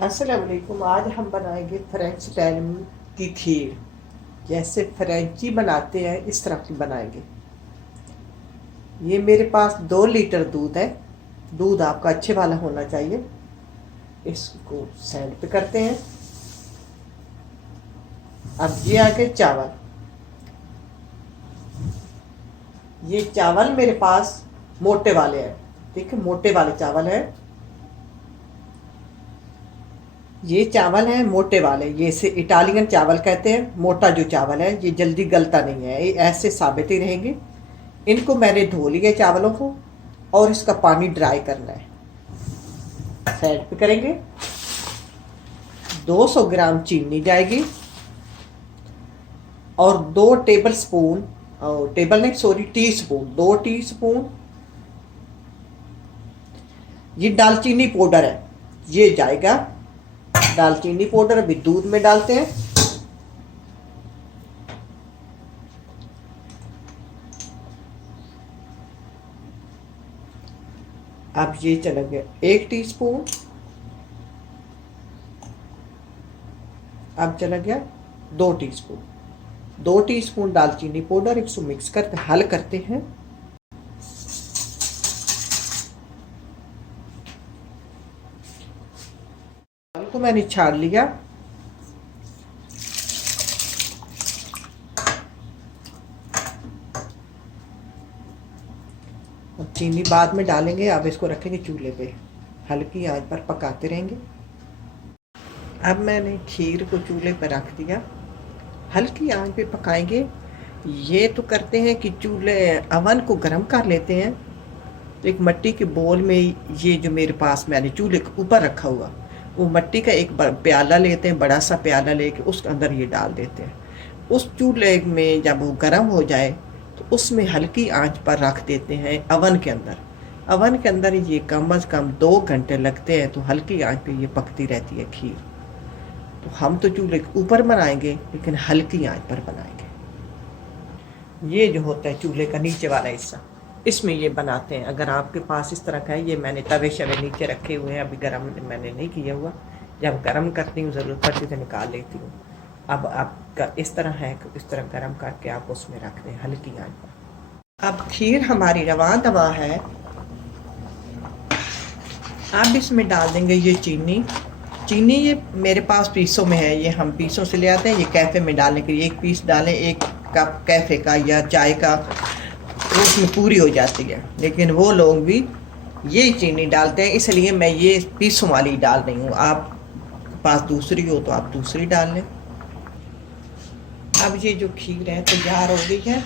अस्सलाम वालेकुम। आज हम बनाएंगे फ्रेंच स्टाइल की खीर। जैसे फ्रेंची बनाते हैं इस तरह की बनाएंगे। ये मेरे पास 2 लीटर दूध है। दूध आपका अच्छे वाला होना चाहिए। इसको साइड पे करते हैं। अब ये आगे चावल। ये चावल मेरे पास मोटे वाले हैं। ठीक है, मोटे वाले चावल हैं। ये चावल है मोटे वाले, ये से इटालियन चावल कहते हैं। मोटा जो चावल है ये जल्दी गलता नहीं है, ये ऐसे साबित ही रहेंगे। इनको मैंने धो लिया चावलों को और इसका पानी ड्राई करना है। साइड पे करेंगे। 200 ग्राम चीनी जाएगी और 2 टेबल स्पून, और टेबल नहीं sorry tea spoon, 2 tea spoon ये दालचीनी पाउडर है, ये जाएगा। दालचीनी पाउडर अभी दूध में डालते हैं। अब ये चला गया 1 टीस्पून। अब चला गया 2 टीस्पून। 2 टीस्पून दालचीनी पाउडर, इसको मिक्स करते हल करते हैं। को मैंने छाड़ लिया। अब चीनी बाद में डालेंगे। अब इसको रखेंगे चूल्हे पे, हल्की आंच पर पकाते रहेंगे। अब मैंने खीर को चूल्हे पर रख दिया, हल्की आंच पे पकाएंगे। ये तो करते हैं कि चूल्हे अवन को गर्म कर लेते हैं। तो एक मिट्टी के बोल में, ये जो मेरे पास मैंने चूल्हे के ऊपर रखा हुआ, वो मिट्टी का एक प्याला लेते हैं, बड़ा सा प्याला लेके उसके अंदर ये डाल देते हैं। उस चूल्हे में जब वो गर्म हो जाए तो उसमें हल्की आंच पर रख देते हैं अवन के अंदर। अवन के अंदर ये कम से कम 2 घंटे लगते हैं, तो हल्की आंच पे ये पकती रहती है खीर। तो हम तो चूल्हे के ऊपर बनाएंगे लेकिन हल्की आंच पर बनाएंगे। ये जो होता है चूल्हे का नीचे वाला हिस्सा, इसमें ये बनाते हैं। अगर आपके पास इस तरह का है, ये मैंने तवे शवे नीचे रखे हुए हैं, अभी गर्म मैंने नहीं किया हुआ। जब गर्म करती हूँ ज़रूरत पड़ती तो निकाल लेती हूँ। अब आपका इस तरह है कि इस तरह गर्म करके आप उसमें रख दें हल्की आंच पर। अब खीर हमारी रवा दवा है। अब इसमें डाल देंगे ये चीनी। चीनी ये मेरे पीस पीसों में है, ये हम पीसों से ले आते हैं। ये कैफ़े में डालने के लिए 1 पीस डालें, 1 कप कैफ़े का या चाय का, उसमें पूरी हो जाती है। लेकिन वो लोग भी ये चीनी डालते हैं, इसलिए मैं ये पीसों वाली डाल रही हूँ। आप पास दूसरी हो तो आप दूसरी डाल लें। अब ये जो खीर है तैयार हो गई है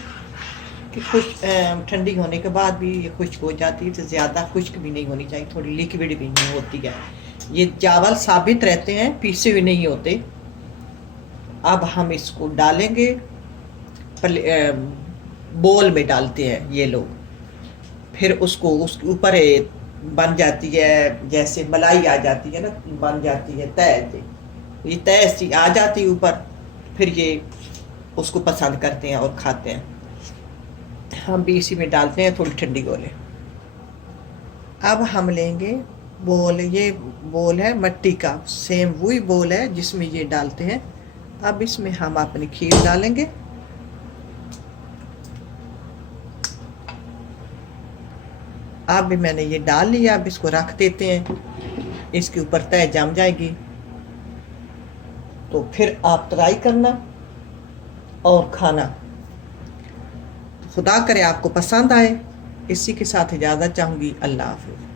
कि खुश ठंडी होने के बाद भी ये खुश्क हो जाती है। तो ज़्यादा खुश्क भी नहीं होनी चाहिए, थोड़ी लिक्विड भी नहीं होती है। ये चावल साबित रहते हैं, पीसे हुए नहीं होते। अब हम इसको डालेंगे, बोल में डालते हैं ये लोग। फिर उसको उसके ऊपर बन जाती है, जैसे मलाई आ जाती है ना, बन जाती है तय। ये तय सी आ जाती है ऊपर, फिर ये उसको पसंद करते हैं और खाते हैं। हम भी इसी में डालते हैं थोड़ी ठंडी गोले। अब हम लेंगे बोल, ये बोल है मिट्टी का, सेम वही बोल है जिसमें ये डालते हैं। अब इसमें हम अपनी खीर डालेंगे। अब भी मैंने ये डाल लिया। अब इसको रख देते हैं, इसके ऊपर तय जम जाएगी। तो फिर आप ट्राई करना और खाना। खुदा करे आपको पसंद आए। इसी के साथ इजाज़त चाहूँगी। अल्लाह हाफ़िज़।